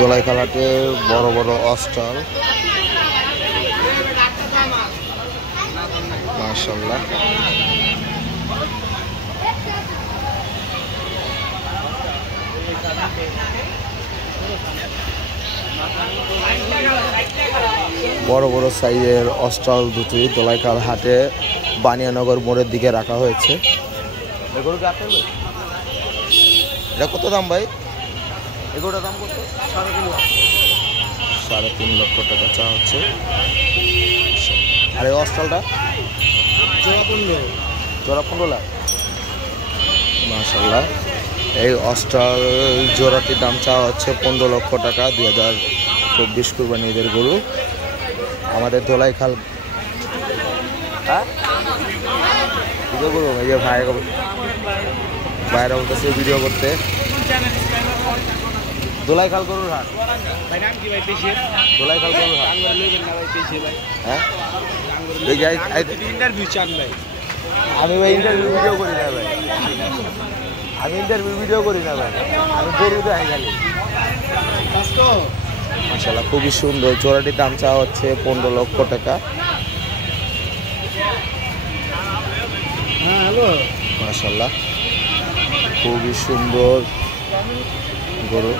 দোলাইখাল হাটে বড় বড় অস্টাল, মাশাআল্লাহ। বড় বড় সাইজের অস্ট্রাল দুটি দোলাইখাল হাটে বানিয়ানগর মোড়ের দিকে রাখা হয়েছে। এটা কত দাম ভাই? এগুলোটার দাম কত? 3.5 লক্ষ টাকা চা হচ্ছে। আর এই অস্ট্রালটা জোড়া 15 লাখ। মাশাআল্লাহ। এই অস্ট্রাল জোড়াটির দাম চাওয়া হচ্ছে 15 লক্ষ টাকা। 2024 কুরবানি ঈদের গরু। আমাদের দোলাইখাল গরু এই যে ভাইরা বলতেছে ভিডিও করতে। দোলাইখাল গরুর হাট, দোলাইখাল গরুর হাট। হ্যাঁ আমি ভাই ইন্টারভিউ ভিডিও করি না ভাই, আমি ইন্টারভিউ ভিডিও করি না ভাই, আমি গরু দেখাই খালি। মাশাআল্লাহ খুবই সুন্দর। জোড়াটির দাম চাওয়া হচ্ছে 15 লক্ষ টাকা। মাশাআল্লাহ খুবই সুন্দর গরু।